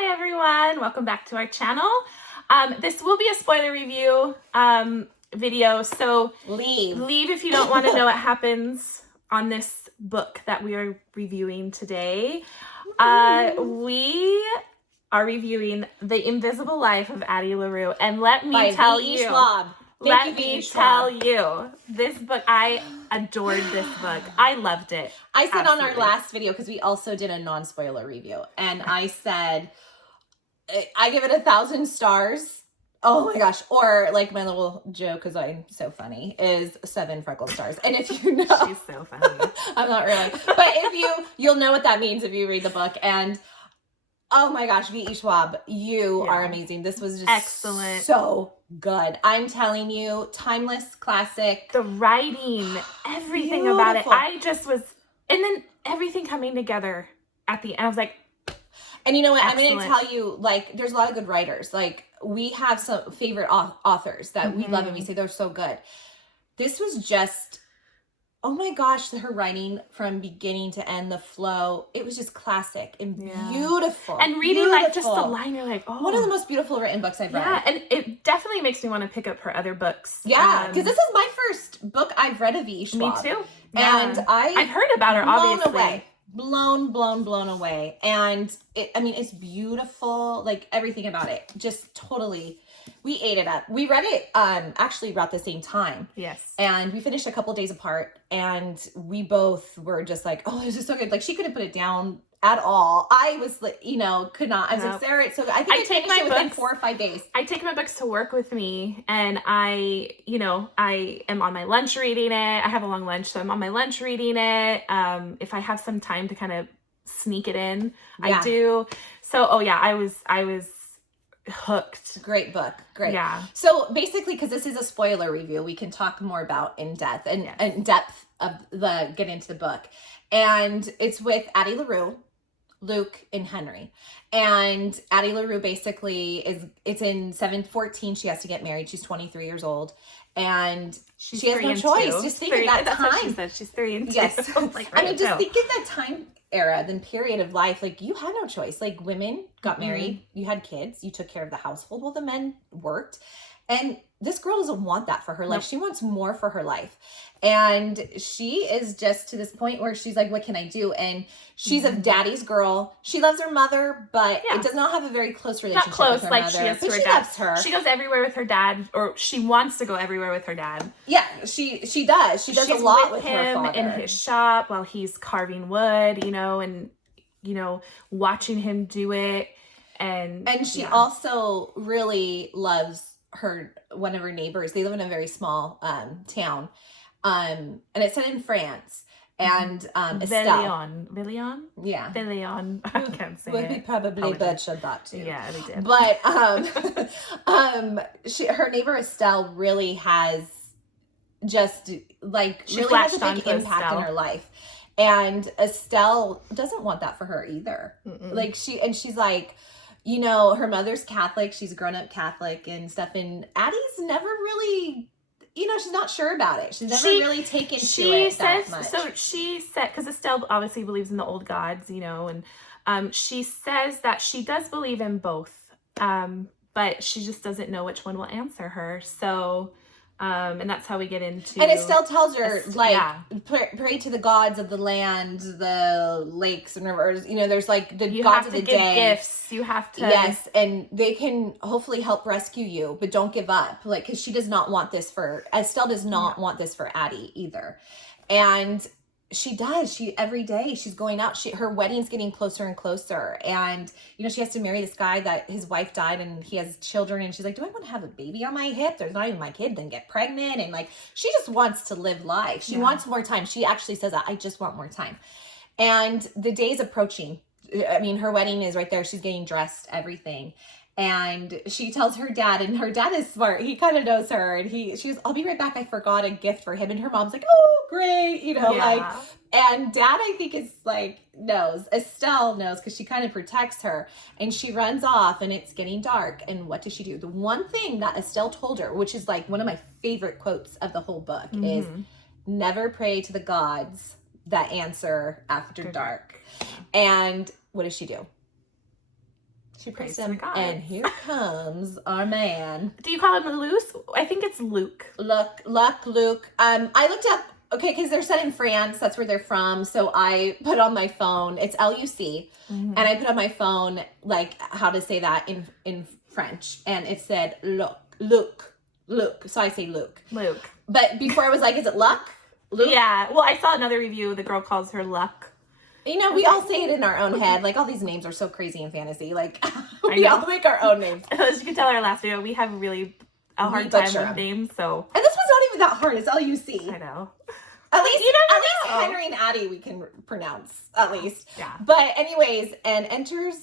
Hi everyone, welcome back to our channel. This will be a spoiler review video, so leave if you don't want to know what happens on this book that we are reviewing today. We are reviewing The Invisible Life of Addie LaRue, and let me tell you, Schwab. Let me tell you, this book, I adored this book. I loved it. I said on our last video, because we also did a non-spoiler review, and I said, I give it 1,000 stars. Oh my gosh. Or like my little joke, because I'm so funny, is 7 freckle stars. And if you know. She's so funny. I'm not really. But you'll know what that means if you read the book. And oh my gosh, V.E. Schwab, you are amazing. This was just excellent. So good. I'm telling you, timeless classic. The writing, everything about it. I just was, and then everything coming together at the end. I was like, and you know what? excellent. I'm going to tell you, like, there's a lot of good writers. Like, we have some favorite authors that we love and we say they're so good. This was just, oh my gosh, her writing from beginning to end, the flow, it was just classic and beautiful. And reading like just the line, you're like, oh. One of the most beautiful written books I've read. Yeah, and it definitely makes me want to pick up her other books. Yeah, because this is my first book I've read of V.E. Schwab. Me too. And yeah. I've heard about her, obviously. Blown away. And it's beautiful. Like everything about it. Just totally, we ate it up. We read it actually about the same time. Yes. And we finished a couple days apart, and we both were just like, oh, this is so good. Like she couldn't put it down at all. I was like, could not. I was like, Sarah, so I think I take my books within 4 or 5 days. I take my books to work with me, and I am on my lunch reading it. I have a long lunch, so I'm on my lunch reading it. If I have some time to kind of sneak it in, I do. So, I was hooked. Great book. Great. Yeah. So basically, because this is a spoiler review, we can talk more about in depth of get into the book. And it's with Addie LaRue, Luc, and Henry. And Addie LaRue basically it's in 7/14. She has to get married. She's 23 years old. And she has no choice. 2. Just think of that time. What she said. She's 3 and 2. Yes. Just think of that time era, then period of life. Like you had no choice. Like women got married, you had kids, you took care of the household while the men worked. And this girl doesn't want that for her life. She wants more for her life. And she is just to this point where she's like, what can I do? And she's a daddy's girl. She loves her mother, but it does not have a very close relationship with her mother. She is to her dad. Loves her. She goes everywhere with her dad, or she wants to go everywhere with her dad. Yeah, she does. She's a lot with her father. In his shop while he's carving wood, and watching him do it. And she also really loves one of her neighbors. They live in a very small town. And it's set in France. And Estelle. Villion? Yeah. Villion. I can't say it. We probably butchered that too. Yeah, we did. But her neighbor Estelle really has just really has a big impact in her life. And Estelle doesn't want that for her either. Like she's like, her mother's Catholic. She's grown up Catholic and stuff. And Addie's never really, she's not sure about it. She's never really taken to it that much. So she said, because Estelle obviously believes in the old gods, and she says that she does believe in both, but she just doesn't know which one will answer her. So, and that's how we get into. And Estelle tells her, pray to the gods of the land, the lakes and rivers. There's the gods of the day. You have to give gifts. You have to. Yes, and they can hopefully help rescue you, but don't give up. Because she does not want this Estelle does not want this for Addie either. And she does. Every day she's going out. Her wedding's getting closer and closer. And, she has to marry this guy that his wife died and he has children. And she's like, do I want to have a baby on my hip? There's not even my kid, then get pregnant. And she just wants to live life. She wants more time. She actually says that, I just want more time. And the day's approaching. Her wedding is right there. She's getting dressed, everything. And she tells her dad, and her dad is smart. He kind of knows her, and she goes, I'll be right back. I forgot a gift for him. And her mom's like, oh, great. And dad, I think is knows. Estelle knows because she kind of protects her, and she runs off, and it's getting dark. And what does she do? The one thing that Estelle told her, which is one of my favorite quotes of the whole book, is never pray to the gods that answer after dark. And what does she do? She praised him, and here comes our man. Do you call him Luce? I think it's Luc. Luc. I looked up, okay, because they're set in France. That's where they're from. So I put on my phone, it's Luc, and I put on my phone, like, how to say that in French. And it said Luc. So I say Luc. But before I was like, is it Luc? Luc? Yeah. Well, I saw another review. The girl calls her Luc. You know, we all say it in our own head. Like, all these names are so crazy in fantasy. Like, we all make our own names. As you can tell in our last video, we have really a hard time with names, so. And this one's not even that hard. It's Luc. I know. At least Henry and Addie we can pronounce, at least. Yeah. But anyways, and enters,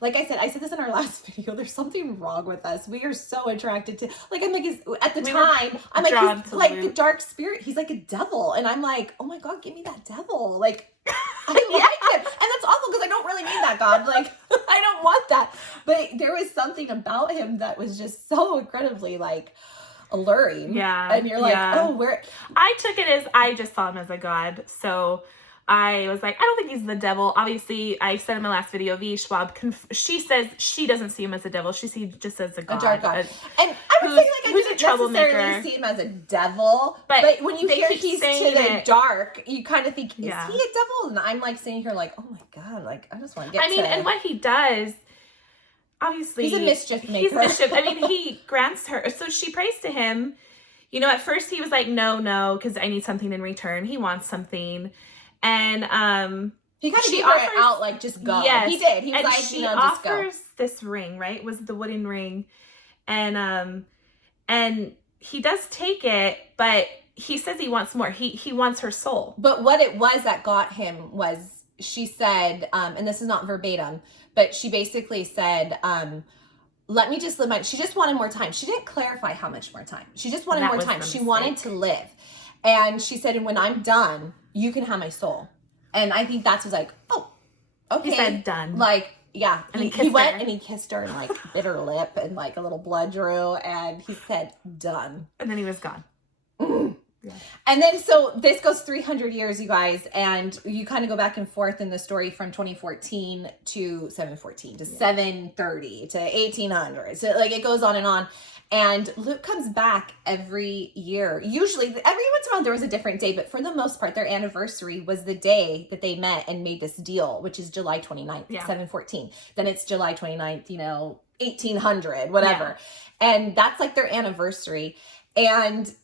like I said this in our last video, there's something wrong with us. We are so attracted to, like, I'm like, at the time, I'm like, he's like a dark spirit. He's like a devil. And I'm like, oh my God, give me that devil. Like, I like him. And that's awful because I don't really mean that, God. Like, I don't want that. But there was something about him that was just so incredibly, like, alluring. Yeah. And you're like, oh, where? I took it as, I just saw him as a god. So I was like, I don't think he's the devil. Obviously, I said in my last video, Schwab, she says she doesn't see him as a devil. She sees him just as a god. A dark god. And I would say, like, I didn't necessarily see him as a devil. But when you hear he's to the dark, you kind of think, is he a devil? And I'm, like, sitting here like, oh my God, like, I just want to get to and what he does, obviously. He's a mischief maker. I mean, he grants her. So she prays to him. You know, at first he was like, no, because I need something in return. He wants something. And he kind of gave her out, like, just go. Yes. He did. He was like, she just go. offers this ring, right? It was the wooden ring. And he does take it, but he says he wants more. He wants her soul. But what it was that got him was, she said, and this is not verbatim, but she basically said, let me just live she just wanted more time. She didn't clarify how much more time. She just wanted more time. She wanted to live. And she said, and when I'm done, you can have my soul. And I think that's was like, oh, okay. He said done. Like, yeah. And he went and he kissed her and, like, bit her lip and, like, a little blood drew. And he said, done. And then he was gone. Yeah. And then, so this goes 300 years, you guys, and you kind of go back and forth in the story from 2014 to 714 to 730 to 1800. So, like, it goes on. And Luc comes back every year. Usually, every once in a while, there was a different day, but for the most part, their anniversary was the day that they met and made this deal, which is July 29th, 714. Then it's July 29th, 1800, whatever. Yeah. And that's, like, their anniversary. And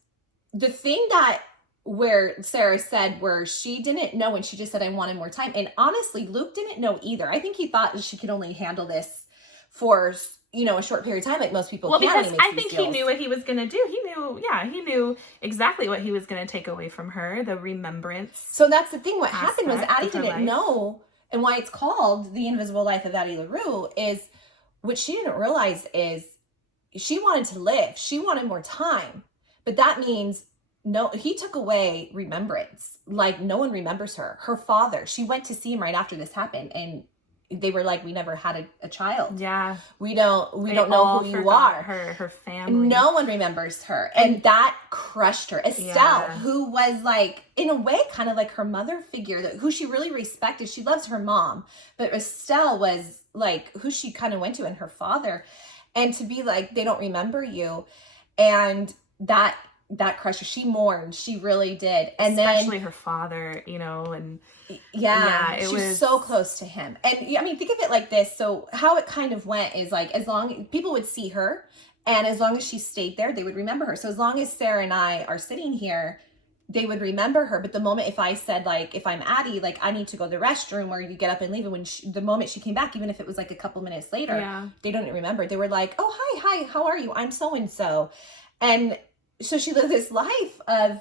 the thing that where Sarah said where she didn't know and she just said, I wanted more time. And honestly, Luc didn't know either. I think he thought she could only handle this for, a short period of time, like most people can. Well, because I think he knew what he was going to do. He knew exactly what he was going to take away from her, the remembrance. So that's the thing. What happened was Addie didn't know, and why it's called The Invisible Life of Addie LaRue is, what she didn't realize is she wanted to live. She wanted more time. But that means, no, he took away remembrance. Like, no one remembers her. Her father, she went to see him right after this happened, and they were like, we never had a child. Yeah. We don't know who you are. Her family. No one remembers her. And that crushed her. Estelle, who was, like, in a way, kind of like her mother figure, who she really respected. She loves her mom. But Estelle was, like, who she kind of went to, and her father. And to be like, they don't remember you. And that crushed her. She mourned. She really did. And especially her father, and she was so close to him. And I mean, think of it like this. So how it kind of went is, like, as long people would see her, and as long as she stayed there, they would remember her. So as long as Sarah and I are sitting here, they would remember her. But the moment, if I said, like, if I'm Addie, like, I need to go to the restroom, or you get up and leave, and the moment she came back, even if it was like a couple minutes later, they don't remember. They were like, oh, hi, how are you? I'm so-and-so. And so she lived this life of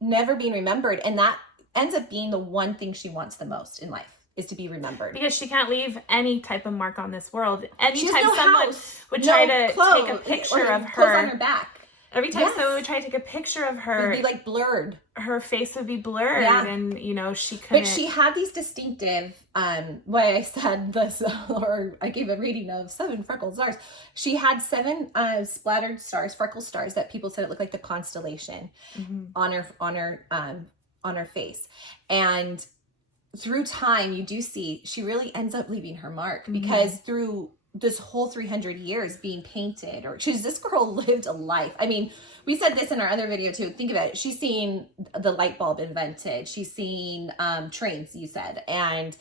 never being remembered. And that ends up being the one thing she wants the most in life, is to be remembered. Because she can't leave any type of mark on this world. Anytime someone would try to take a picture of her. Clothes on her back. Every time someone would try to take a picture of her. It would be, like, blurred. Her face would be blurred. Yeah. And, she couldn't. But she had these distinctive, why I said this, or I gave a reading of 7 freckled stars. She had 7 splattered stars, freckle stars, that people said it looked like the constellation on her face. And through time, you do see she really ends up leaving her mark, because through this whole 300 years being painted, or this girl lived a life. I mean, we said this in our other video too. Think about it. She's seen the light bulb invented. She's seen trains, you said. And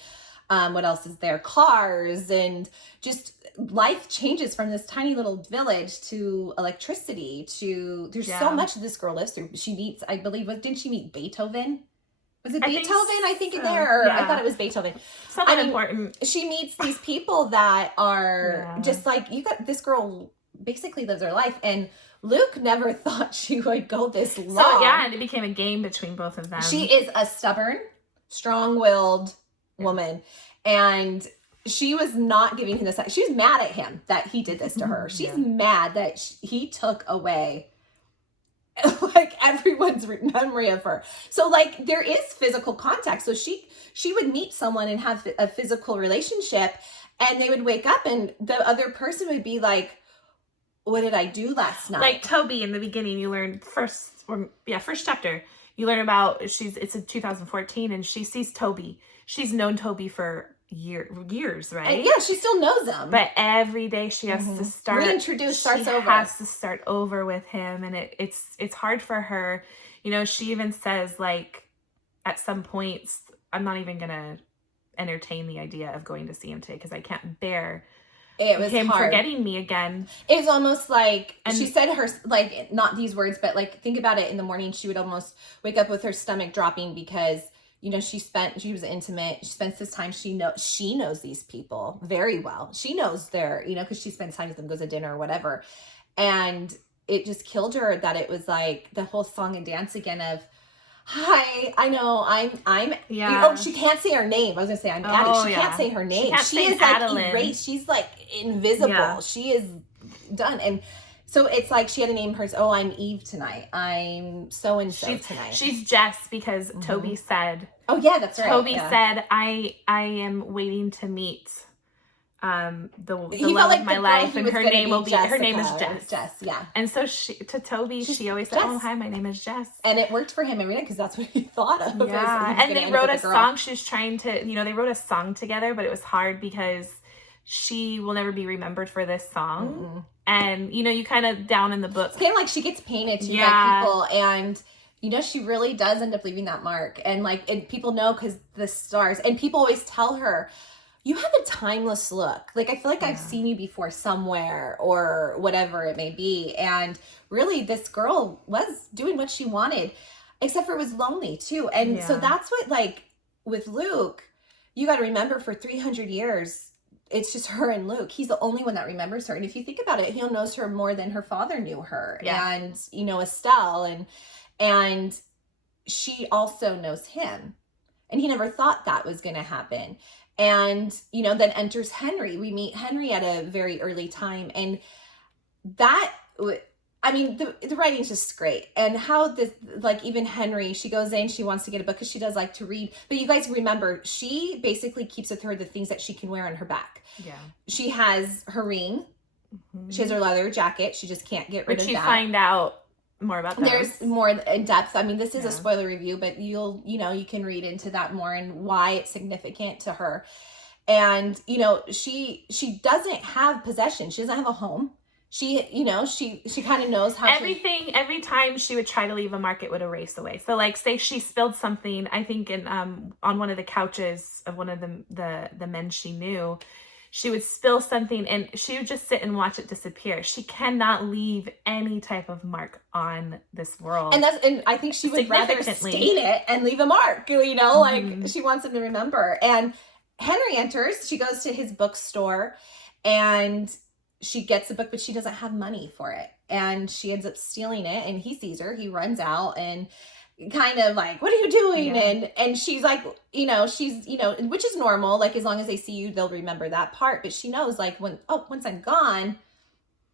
what else is there? Cars, and just life changes from this tiny little village to electricity to, there's so much this girl lives through. She meets, I believe, didn't she meet Beethoven? Was it Beethoven? I think in there. Or I thought it was Beethoven. Someone important. She meets these people that are just like, this girl basically lives her life. And Luc never thought she would go this long. So and it became a game between both of them. She is a stubborn, strong-willed woman. And she was not giving him this. She was mad at him that he did this to her. She's mad that he took away like everyone's memory of her. So like there is physical contact. So she would meet someone and have a physical relationship, and they would wake up and the other person would be like, what did I do last night? Like Toby in the beginning, you learned first chapter, you learn about it's in 2014 and she sees Toby. She's known Toby for years, right? And yeah, she still knows him. But every day she has to start has to start over with him, and it's hard for her. You know, she even says like at some points, I'm not even gonna entertain the idea of going to see him today because I can't bear him forgetting me again. It's almost like she said her, like, not these words, but like think about it, in the morning she would almost wake up with her stomach dropping because, you know, she was intimate. She spends this time. She knows these people very well. She knows because she spends time with them, goes to dinner or whatever. And it just killed her that it was like the whole song and dance again of, hi, I know, I'm she can't say her name. I was gonna say I'm Addie. She can't say her name. She is like erased. She's like invisible. Yeah. She is done. And so it's like she had to name hers. Oh, I'm Eve tonight. I'm so and so tonight. She's Jess because Toby said. Oh yeah, that's right. Toby said, I am waiting to meet the love of my life, and her name is Jess. Jess, yeah. And so to Toby, she always said, "Oh, hi, my name is Jess." And it worked for him every day because that's what he thought of. Yeah, and they wrote a song. She was trying to, they wrote a song together, but it was hard because she will never be remembered for this song. Mm-hmm. And you kind of down in the book, it's kind of like she gets painted to by people, and she really does end up leaving that mark. And and people know because the stars, and people always tell her, you have a timeless look. Like, I feel like I've seen you before somewhere or whatever it may be. And really, this girl was doing what she wanted, except for it was lonely too. And so that's what, with Luc, you got to remember, for 300 years, it's just her and Luc. He's the only one that remembers her. And if you think about it, he knows her more than her father knew her. Yeah. And, Estelle, and she also knows him. And he never thought that was going to happen. And, then enters Henry. We meet Henry at a very early time. And that, the writing's just great. And how this, even Henry, she goes in, she wants to get a book because she does like to read. But you guys remember, she basically keeps with her the things that she can wear on her back. Yeah. She has her ring. Mm-hmm. She has her leather jacket. She just can't get rid of that. Which you find out more about that. There's more in depth. This is a spoiler review, but you can read into that more and why it's significant to her. And, she doesn't have possession. She doesn't have a home. She kind of knows how every time she would try to leave a mark, it would erase away. So say she spilled something, I think on one of the couches of one of the men she knew, she would spill something and she would just sit and watch it disappear. She cannot leave any type of mark on this world. And I think she would rather stain it and leave a mark, she wants him to remember. And Henry enters, she goes to his bookstore and she gets a book, but she doesn't have money for it. And she ends up stealing it, and he sees her, he runs out and kind of like, what are you doing? Yeah. And she's like, she's, which is normal. As long as they see you, they'll remember that part. But she knows once I'm gone,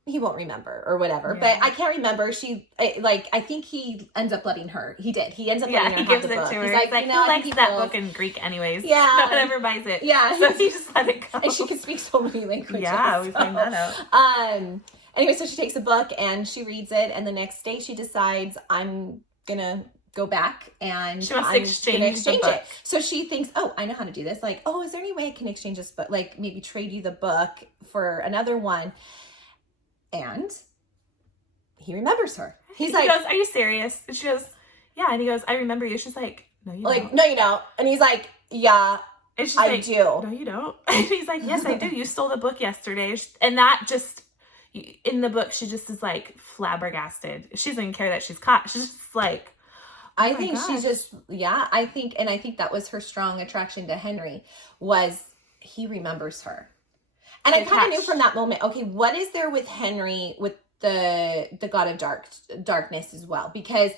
he won't remember or whatever. Yeah. But I can't remember. I think he ends up letting her. He did. He ends up letting her have the book. He's like, who likes that book in Greek anyways? Yeah. No one ever buys it. Yeah. So he just let it go. And she can speak so many languages. Yeah, we find that out. Anyway, so she takes a book and she reads it. And the next day she decides, I'm going to go back and she wants to I'm exchange gonna exchange the book. it. So she thinks, oh, I know how to do this. Like, oh, is there any way I can exchange this book? Like maybe trade you the book for another one. And he remembers her. He goes, are you serious? And she goes, yeah. And he goes, I remember you. She's like, no, you don't. No, you don't. And he's like, yeah, and she's I like, do. No, you don't. And he's like, yes, I do. You stole the book yesterday. And that just, in the book, she just is like flabbergasted. She doesn't even care that she's caught. She's just like, oh I think she's just, I think that was her strong attraction to Henry, was he remembers her. And I kind of knew from that moment, okay, what is there with Henry, with the god of darkness as well? Because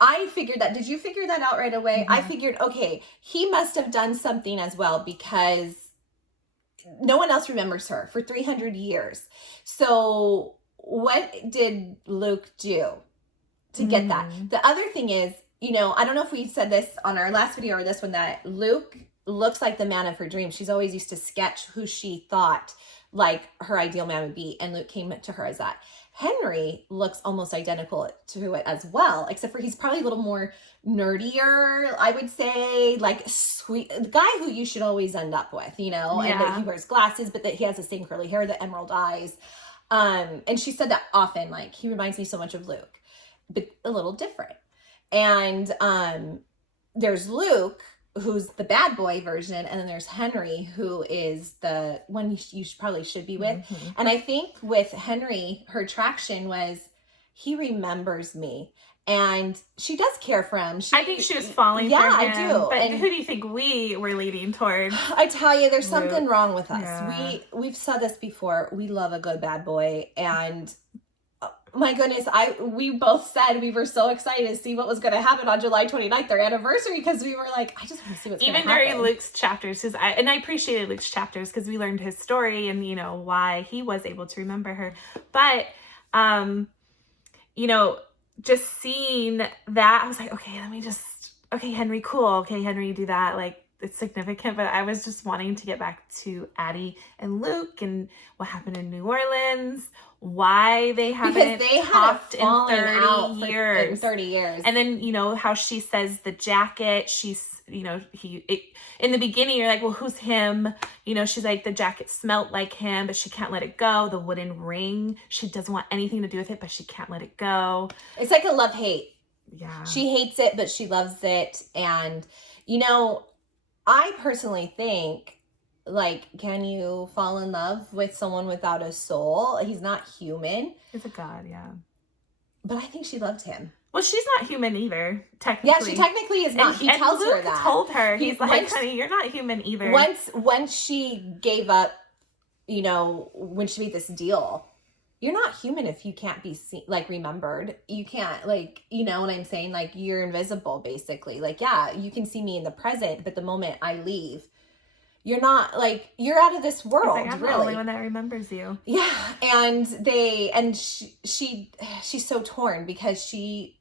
I figured that, did you figure that out right away? I figured, okay, he must have done something as well, because no one else remembers her for 300 years. So what did Luc do to get that? The other thing is, you know, I don't know if we said this on our last video or this one, that Luc looks like the man of her dreams. She's always used to sketch who she thought like her ideal man would be, and Luc came to her as that. Henry looks almost identical to it as well, except for he's probably a little more nerdier, I would say, like sweet, the guy who you should always end up with, you know, and that he wears glasses, but that he has the same curly hair, the emerald eyes. And she said that often, like, he reminds me so much of Luc, but a little different. And there's Luc, who's the bad boy version, and then there's Henry, who is the one you probably should be with. And I think with Henry, her attraction was, he remembers me, and she does care for him. I think she was falling for him. I do. But and who do you think we were leading towards? I tell you, there's something wrong with us. Yeah. We've said this before. We love a good bad boy, and my goodness, we both said we were so excited to see what was going to happen on July 29th, their anniversary, because we were like, I just want to see what's going to happen. Even during Luc's chapters, because I appreciated Luc's chapters because we learned his story and, you know, why he was able to remember her. But, you know, just seeing that, I was like, okay, okay, Henry, cool. Okay, Henry, you do that. Like, it's significant, but I was just wanting to get back to Addie and Luc and what happened in New Orleans, why they haven't talked in 30 years. In 30 years. And then, you know, how she says the jacket, she's, you know, in the beginning, you're like, well, who's him? You know, she's like, the jacket smelt like him, but she can't let it go. The wooden ring, she doesn't want anything to do with it, but she can't let it go. It's like a love-hate. Yeah. She hates it, but she loves it. And, you know, I personally think, like, can you fall in love with someone without a soul? He's not human. He's a god, yeah. But I think she loved him. Well, she's not human either, technically. Yeah, she technically is not. He tells her that. Told her, he's like, honey, you're not human either. Once she gave up, you know, when she made this deal, you're not human if you can't be seen, like, remembered. You can't, like, you know what I'm saying? Like, you're invisible, basically. Like, yeah, you can see me in the present, but the moment I leave, you're not, like, you're out of this world, like, I'm really. the only one that remembers you. Yeah, she's so torn because she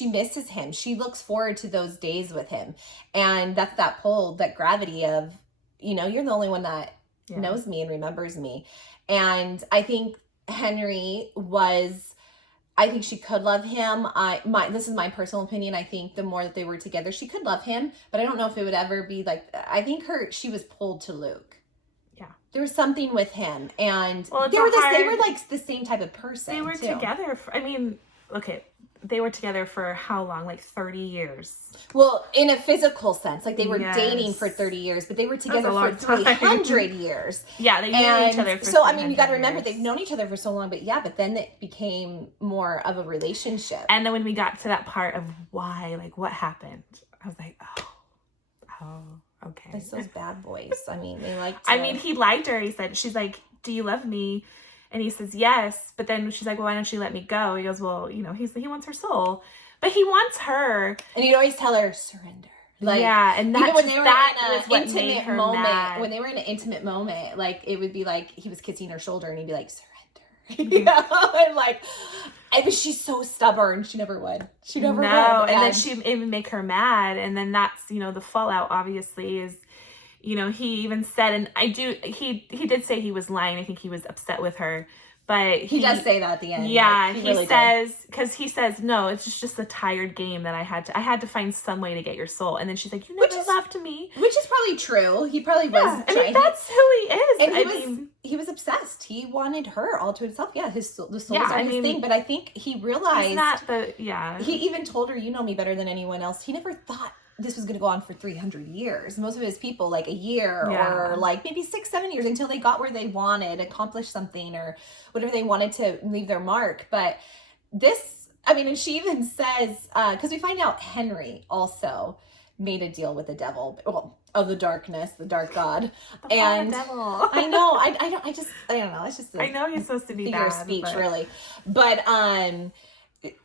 misses him. She looks forward to those days with him. And that's that pull, that gravity of, you know, you're the only one that knows me and remembers me. And I think Henry I think she could love him. This is my personal opinion. I think the more that they were together, she could love him, but I don't know if it would ever be like, I think she was pulled to Luc. Yeah. There was something with him, and they were like the same type of person. They were together they were together for how long? Like 30 years. Well, in a physical sense, like they were dating for 30 years, but they were together for 300 years. Yeah, they knew each other for so, I mean, you got to remember, they've known each other for so long, but then it became more of a relationship. And then when we got to that part of why, like, what happened, I was like, oh, okay. It's those bad boys. I mean, they like I mean, he liked her. She's like, do you love me? And he says, yes. But then she's like, well, why don't you let me go? He goes, well, you know, he wants her soul. But he wants her. And he'd always tell her, surrender. Like, yeah, and even when they were in an intimate moment, when they were in an intimate moment, like, it would be like he was kissing her shoulder and he'd be like, surrender. You know? And like, but she's so stubborn. She never would. She never would. And then she even make her mad. And then that's, you know, the fallout obviously is, you know, he even said, and he did say he was lying. I think he was upset with her, But he does say that at the end. Yeah, like, he really says, because he says, no, it's just a tired game that I had to find some way to get your soul. And then she's like, you never loved me. Which is probably true. He probably was I mean, that's who he is. And he was obsessed. He wanted her all to himself. Yeah, the souls are his thing. But I think he realized, he's not he even told her, you know me better than anyone else. He never thought this was going to go on for 300 years. Most of his people, like a year or like maybe 6-7 years until they got where they wanted, accomplished something or whatever they wanted to leave their mark. But this, I mean, and she even says, because we find out Henry also made a deal with the devil, well, of the darkness, the dark god. And devil. I know, I don't know. It's just I know he's supposed to be figure of speech, really. But,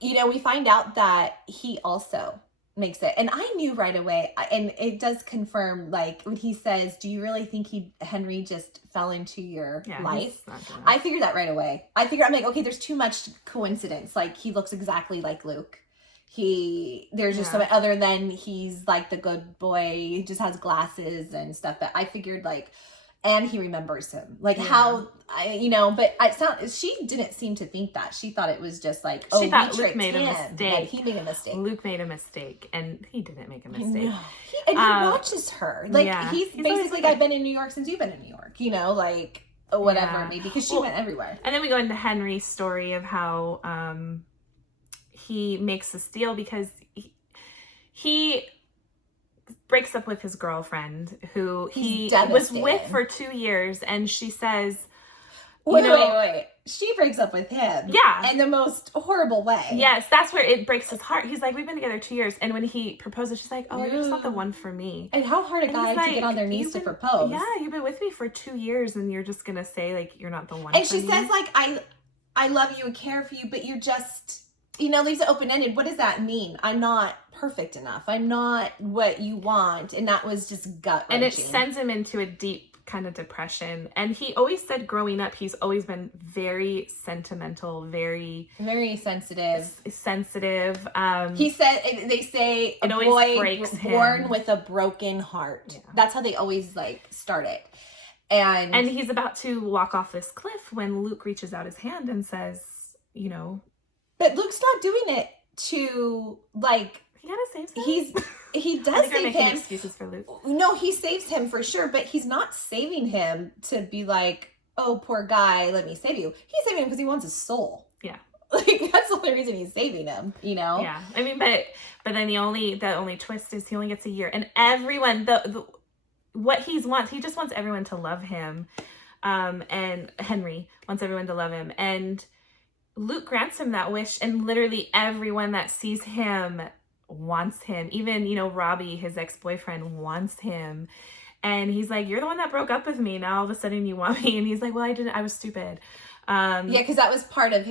you know, we find out that he also makes it. And I knew right away, and it does confirm, like, when he says, do you really think Henry just fell into your life? I figured that right away. I'm like, okay, there's too much coincidence. Like, he looks exactly like Luke. There's just something other than he's like the good boy, he just has glasses and stuff. But I figured, like, and he remembers him, like how you know. But she didn't seem to think that. She thought it was just like, she thought Luke made a mistake. He made a mistake. Luke made a mistake, and he didn't make a mistake. He watches her, like he's basically like, I've been in New York since you've been in New York, you know, like whatever, maybe because she went everywhere. And then we go into Henry's story of how he makes this deal because he breaks up with his girlfriend who he was with for 2 years, and she says, wait. She breaks up with him. Yeah. In the most horrible way. Yes, that's where it breaks his heart. He's like, we've been together 2 years. And when he proposes, she's like, oh, you're just not the one for me. And how hard a guy to get on their knees to propose. Yeah, you've been with me for 2 years and you're just going to say, like, you're not the one and for me. And she says, like, I love you and care for you, but you're just, you know, leaves it open-ended. What does that mean? I'm not perfect enough. I'm not what you want. And that was just gut-wrenching. And it sends him into a deep kind of depression. And he always said growing up, he's always been very sentimental, very sensitive. He said, they say a boy born with a broken heart. Yeah. That's how they always like start it. And he's about to walk off this cliff when Luke reaches out his hand and says, you know. But Luke's not doing it to like. He gotta save him. He does save him. Excuses for Luke. No, he saves him for sure, but he's not saving him to be like, oh, poor guy, let me save you. He's saving him because he wants his soul. Yeah. Like, that's the only reason he's saving him, you know? Yeah. I mean, but then the only twist is he only gets a year. And everyone, what he just wants everyone to love him. And Henry wants everyone to love him. And Luke grants him that wish, and literally everyone that sees him wants him. Even, you know, Robbie, his ex-boyfriend, wants him. And he's like, you're the one that broke up with me. Now all of a sudden you want me. And he's like, well, I was stupid. Yeah, because that was part of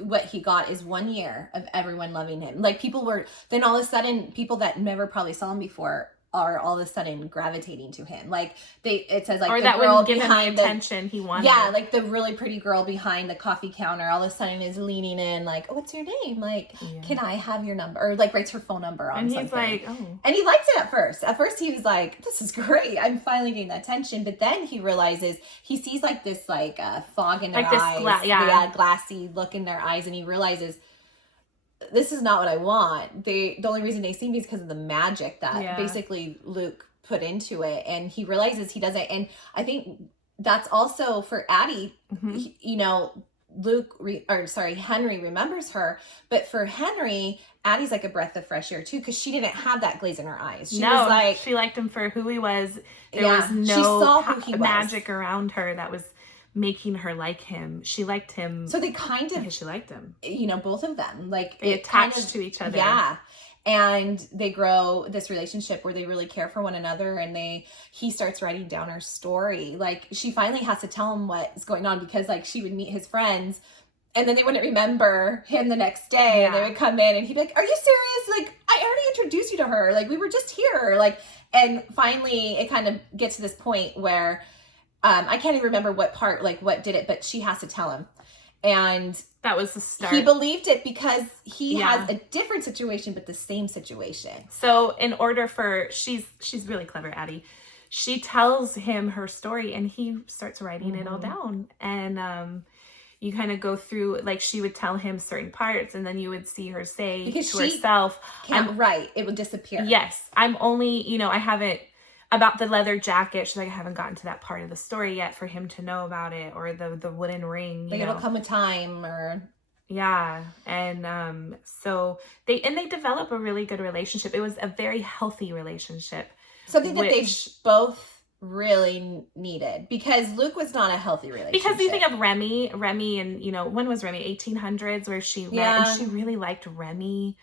what he got is 1 year of everyone loving him. Like, then all of a sudden, people that never probably saw him before are all of a sudden gravitating to him. Like, it says, like, or the that girl wouldn't give him behind the attention he wanted. Yeah, like the really pretty girl behind the coffee counter all of a sudden is leaning in, like, oh, what's your name? Like, can I have your number? Or like writes her phone number on something. And he's like, oh. And he likes it at first. At first he was like, this is great. I'm finally getting that attention. But then he realizes, he sees like this like fog in their eyes. Glassy look in their eyes. And he realizes, this is not what I want. The only reason they see me is because of the magic that basically Luke put into it. And he realizes he doesn't. And I think that's also for Addie, you know, Henry remembers her. But for Henry, Addie's like a breath of fresh air too, because she didn't have that glaze in her eyes. She was like, she liked him for who he was. There was no she saw who he magic was. around her that was making her like him. She liked him. So they kind of, because she liked him. You know, both of them. Like, they attached to each other. Yeah. And they grow this relationship where they really care for one another, and he starts writing down her story. Like, she finally has to tell him what's going on, because like she would meet his friends and then they wouldn't remember him the next day. And they would come in and he'd be like, are you serious? Like, I already introduced you to her. Like, we were just here. Like, and finally it kind of gets to this point where I can't even remember what part, like what did it, but she has to tell him. And that was the start. He believed it because he has a different situation, but the same situation. So in order for, she's really clever, Addie. She tells him her story and he starts writing it all down. And you kind of go through, like she would tell him certain parts and then you would see her say because to herself, it would disappear. Yes, I'm only, you know, I haven't, about the leather jacket, she's like, I haven't gotten to that part of the story yet for him to know about it, or the wooden ring, you like know. It'll come with time, or yeah. And so they develop a really good relationship. It was a very healthy relationship, something that they both really needed, because Luc was not a healthy relationship. Because you think of Remy, and you know, when was Remy? 1800s, where she met, and she really liked Remy.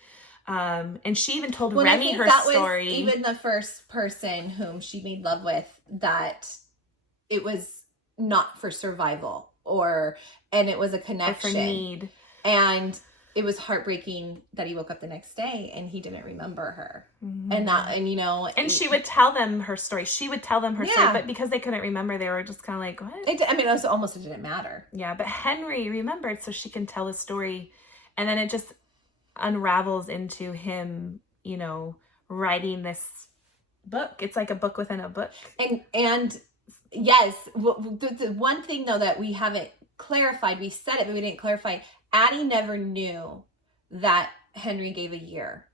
And she even told Remy her story. Was even the first person whom she made love with, that it was not for survival, and it was a connection. Or for need. And it was heartbreaking that he woke up the next day and he didn't remember her. Mm-hmm. And she would tell them her story. She would tell them her story, but because they couldn't remember, they were just kind of like, what? It didn't matter. Yeah, but Henry remembered, so she can tell his story. And then it just unravels into him, you know, writing this book. It's like a book within a book. And yes, the one thing though that we haven't clarified, we said it, but we didn't clarify, Addie never knew that Henry gave a year.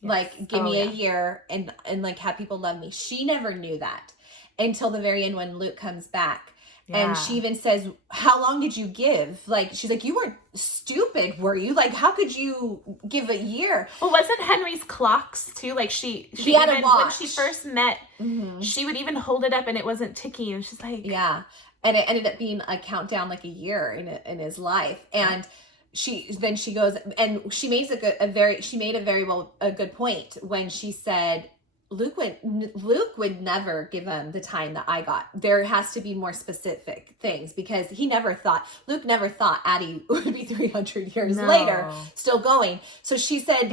Yes. Like, give me a year and like have people love me. She never knew that until the very end when Luc comes back. Yeah. And she even says, how long did you give? Like, she's like, you weren't stupid, were you? Like, how could you give a year? Well, wasn't Henry's clocks too? Like she had a watch. When she first met, she would even hold it up and it wasn't ticking. And she's like, yeah. And it ended up being a countdown, like a year in his life. And she goes, and she made a very good point when she said, Luc would never give him the time that I got. There has to be more specific things, because Luc never thought Addie would be 300 years later still going. So she said,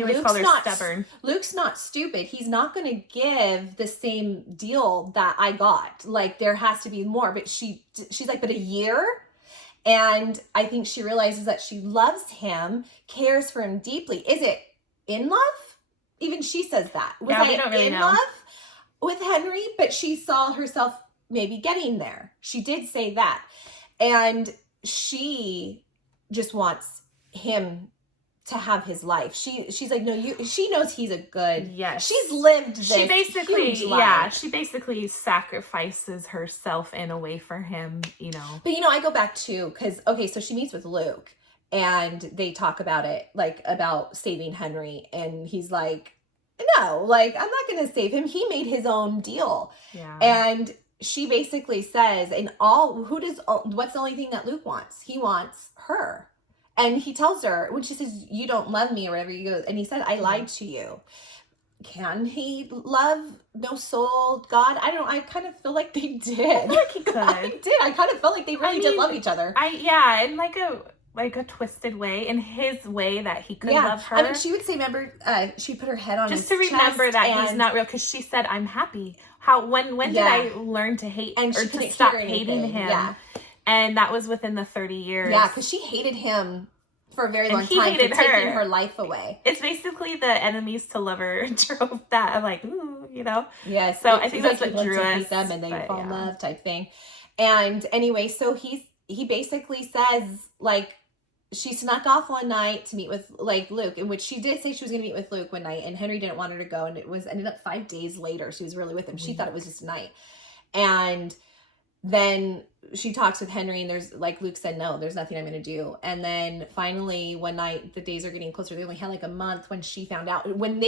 Luc's not stupid. He's not going to give the same deal that I got. Like, there has to be more. But she's like, but a year? And I think she realizes that she loves him, cares for him deeply. Is it in love? Even she says that. Was I don't really in love with Henry? But she saw herself maybe getting there. She did say that. And she just wants him to have his life. She's like, no, she knows he's a good. Yes. She's lived this huge life. Yeah, she basically sacrifices herself in a way for him, you know. But I go back to, because so she meets with Luc. And they talk about it, like, about saving Henry. And he's like, no, like, I'm not going to save him. He made his own deal. Yeah. And she basically says, what's the only thing that Luc wants? He wants her. And he tells her, when she says, you don't love me, or whatever, he goes, and he said, I lied to you. Can he love no soul God? I don't know. I kind of feel like they did. I feel like he could. I did. I kind of felt like they really did love each other. In like a twisted way, in his way, that he could love her. I mean, she would say, remember, she'd put her head on just his chest. Just to remember that he's not real, because she said, I'm happy. When did I learn to hate, or to stop hating him? Yeah. And that was within the 30 years. Yeah, because she hated him for a very long time for taking her life away. It's basically the enemies to lover trope that I'm like, ooh, you know? Yeah. So I think that's what drew us. Them and they fall in love type thing. And anyway, so he basically says, like, she snuck off one night to meet with, like, Luc, in which she did say she was going to meet with Luc one night, and Henry didn't want her to go, and it ended up 5 days later. She was really with him. She thought it was just a night. And then she talks with Henry, and there's, like, Luc said, no, there's nothing I'm going to do. And then finally one night, the days are getting closer. They only had like a month when she found out. When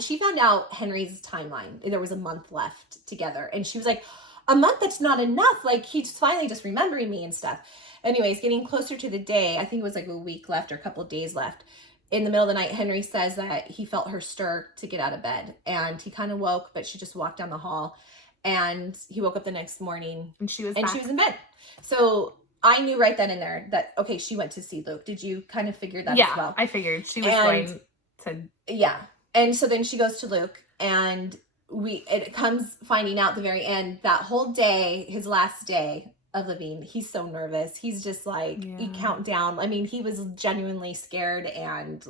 she found out Henry's timeline, there was a month left together. And she was like, a month? That's not enough. Like, he's finally just remembering me and stuff. Anyways, getting closer to the day, I think it was like a week left or a couple of days left. In the middle of the night, Henry says that he felt her stir to get out of bed. And he kind of woke, but she just walked down the hall. And he woke up the next morning. And she was in bed. So I knew right then and there that, okay, she went to see Luc. Did you kind of figure that as well? Yeah, I figured she was going to. Yeah. And so then she goes to Luc, and it comes finding out the very end, that whole day, his last day of living, he's so nervous. He's just like, you count down. I mean, he was genuinely scared, and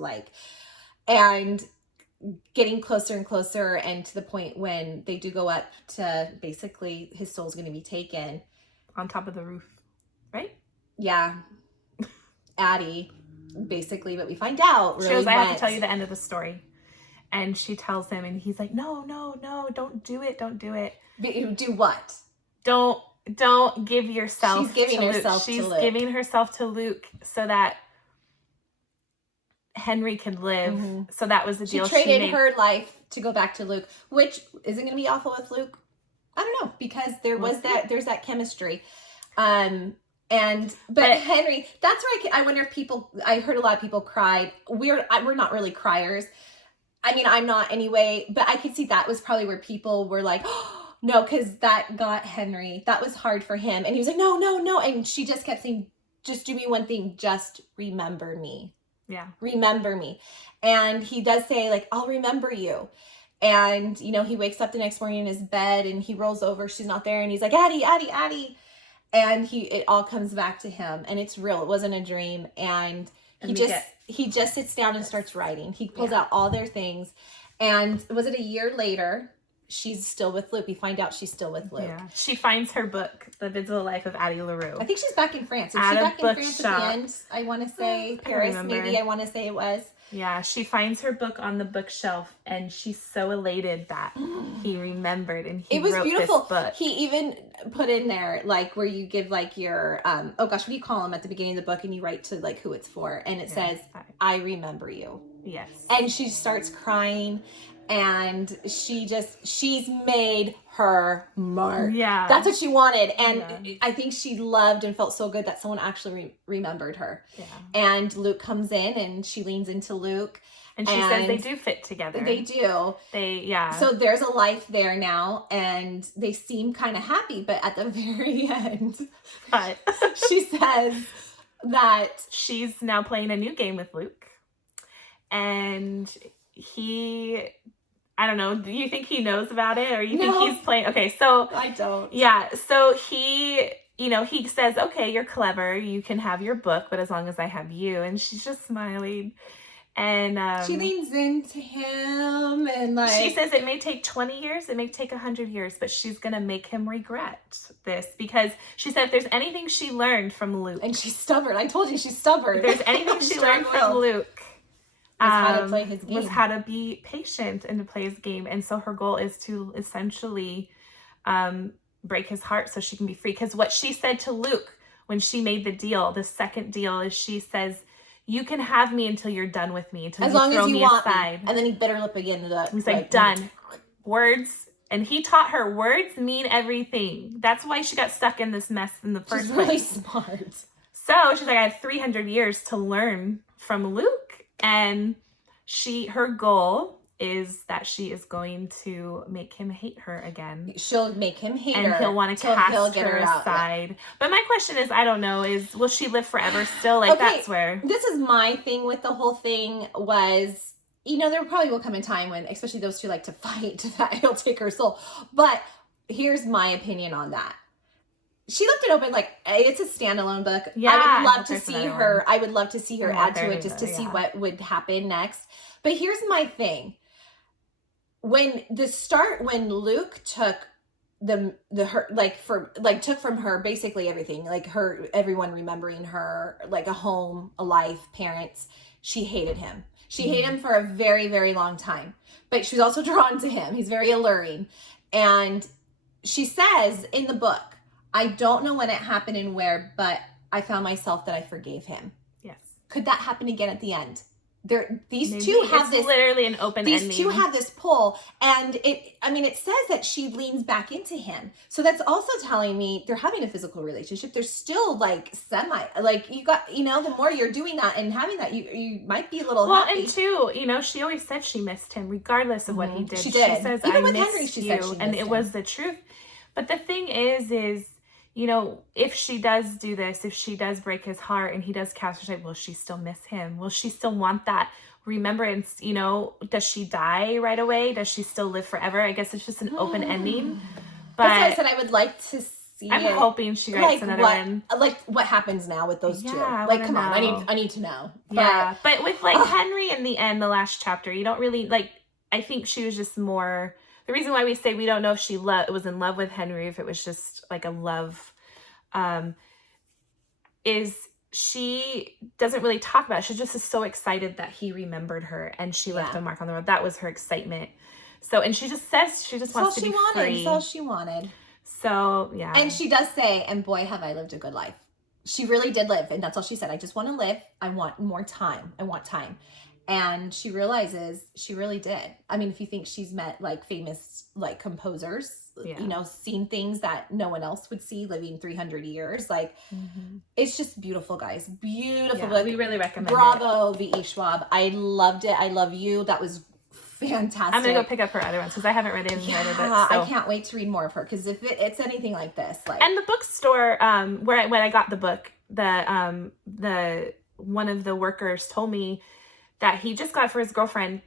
getting closer and closer, and to the point when they do go up to, basically his soul's going to be taken on top of the roof, right? Yeah. Addie, basically, but we find out really She goes, I have to tell you the end of the story. And she tells him, and he's like, no, don't do it. Don't do it. Do what? Don't give yourself She's giving to herself Luc. to Luc. She's giving herself to Luc so that Henry can live. Mm-hmm. So that was the deal. She traded her life to go back to Luc, which isn't going to be awful with Luc. I don't know, because there's that chemistry. But Henry, that's where I wonder if I heard a lot of people cried. We're not really criers. I mean, I'm not anyway, but I could see that was probably where people were like, oh, no, because that got Henry. That was hard for him. And he was like, no. And she just kept saying, just do me one thing. Just remember me. Yeah. Remember me. And he does say, like, I'll remember you. And, he wakes up the next morning in his bed and he rolls over. She's not there. And he's like, Addie. And it all comes back to him. And it's real. It wasn't a dream. And he just sits down and starts writing. He pulls out all their things. And was it a year later? She's still with Luc. We find out she's still with Luc. Yeah. She finds her book, The Visible Life of Addie LaRue. I think she's back in France. Is she back in France at the end? I want to say Paris, maybe. I want to say it was. Yeah, she finds her book on the bookshelf, and she's so elated that he remembered, and he wrote beautiful. This book. He even put in there, like, where you give, like, your, what do you call them at the beginning of the book, and you write to, like, who it's for, and it says, I remember you. Yes. And she starts crying, and she's made her mark. Yeah. That's what she wanted. And I think she loved and felt so good that someone actually remembered her. Yeah. And Luc comes in and she leans into Luc. And she says they do fit together. They do. So there's a life there now, and they seem kind of happy, but at the very end, she says that she's now playing a new game with Luc. And I don't know. Do you think he knows about it, or you think he's playing? Okay, so I don't. Yeah, so he says, "Okay, you're clever. You can have your book, but as long as I have you." And she's just smiling, and she leans into him, and she says, "It may take 20 years. It may take 100 years, but she's gonna make him regret this because she said if there's anything she learned from Luc, and she's stubborn. I told you she's stubborn. If there's anything she learned from Luc." Was how to play his game. Was how to be patient and to play his game. And so her goal is to essentially break his heart so she can be free. Because what she said to Luc when she made the deal, the second deal, is she says, you can have me until you're done with me, until you throw me aside. And then he bit her lip again. He's like, done. Words. And he taught her words mean everything. That's why she got stuck in this mess in the first place. She's really smart. So she's like, I have 300 years to learn from Luc. And her goal is that she is going to make him hate her again. She'll make him hate her. And he'll want to cast her aside. But my question is, I don't know, will she live forever still? Like, that's where... This is my thing with the whole thing was, there probably will come a time when, especially those two like to fight, that he'll take her soul. But here's my opinion on that. She left it open, like, it's a standalone book. Yeah, I would love to see her. I would love to see her add to it just to see what would happen next. But here's my thing. When Luc took took from her basically everything, like everyone remembering her, like a home, a life, parents, she hated him. She hated him for a very, very long time. But she was also drawn to him. He's very alluring. And she says in the book, I don't know when it happened and where, but I found myself that I forgave him. Yes. Could that happen again at the end? These literally an open ending. These two have this pull, and it says that she leans back into him. So that's also telling me they're having a physical relationship. They're still you got, the more you're doing that and having that, you might be a little happy. And two, she always said she missed him regardless of what he did. She did. She says, even I with missed Henry, she you, said she missed and it him. was the truth. But the thing is, if she does do this, if she does break his heart and he does cast her aside, will she still miss him? Will she still want that remembrance? Does she die right away? Does she still live forever? I guess it's just an open ending. But that's why I said I would like to see I'm hoping she writes another one. Like what happens now with those two? Like, come on, I need to know. But with Henry in the end, the last chapter, you don't really I think she was just more. The reason why we say we don't know if she was in love with Henry, if it was just like a love, is she doesn't really talk about it. She just is so excited that he remembered her and she left a mark on the road. That was her excitement. So, and she just says she just wants to be free. That's all she wanted. So, yeah. And she does say, and boy, have I lived a good life. She really did live. And that's all she said. I just want to live. I want more time. I want time. And she realizes she really did. I mean, if you think she's met like famous like composers, you know, seen things that no one else would see, living 300 years, like it's just beautiful, guys. Beautiful. Yeah, we really recommend Bravo, V.E. Schwab. I loved it. I love you. That was fantastic. I'm gonna go pick up her other ones because I haven't read any of the other books. So. I can't wait to read more of her because if it's anything like this, like, and the bookstore when I got the book, the one of the workers told me that he just got it for his girlfriend,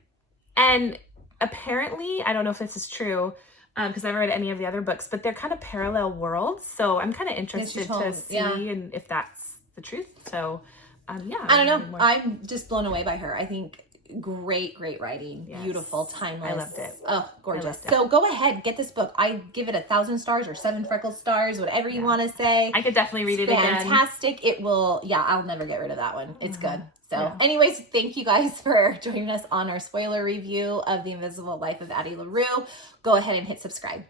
and apparently I don't know if this is true because I haven't read any of the other books, but they're kind of parallel worlds, so I'm kind of interested to see and if that's the truth. So yeah, I don't know, I'm just blown away by her. I think great writing. Yes. Beautiful, timeless. I loved it. Oh, gorgeous. So go ahead, get this book. I give it 1,000 stars or 7 freckled stars, whatever you want to say. I could definitely read it again. Fantastic. It will, I'll never get rid of that one. It's good. So anyways, thank you guys for joining us on our spoiler review of The Invisible Life of Addie LaRue. Go ahead and hit subscribe.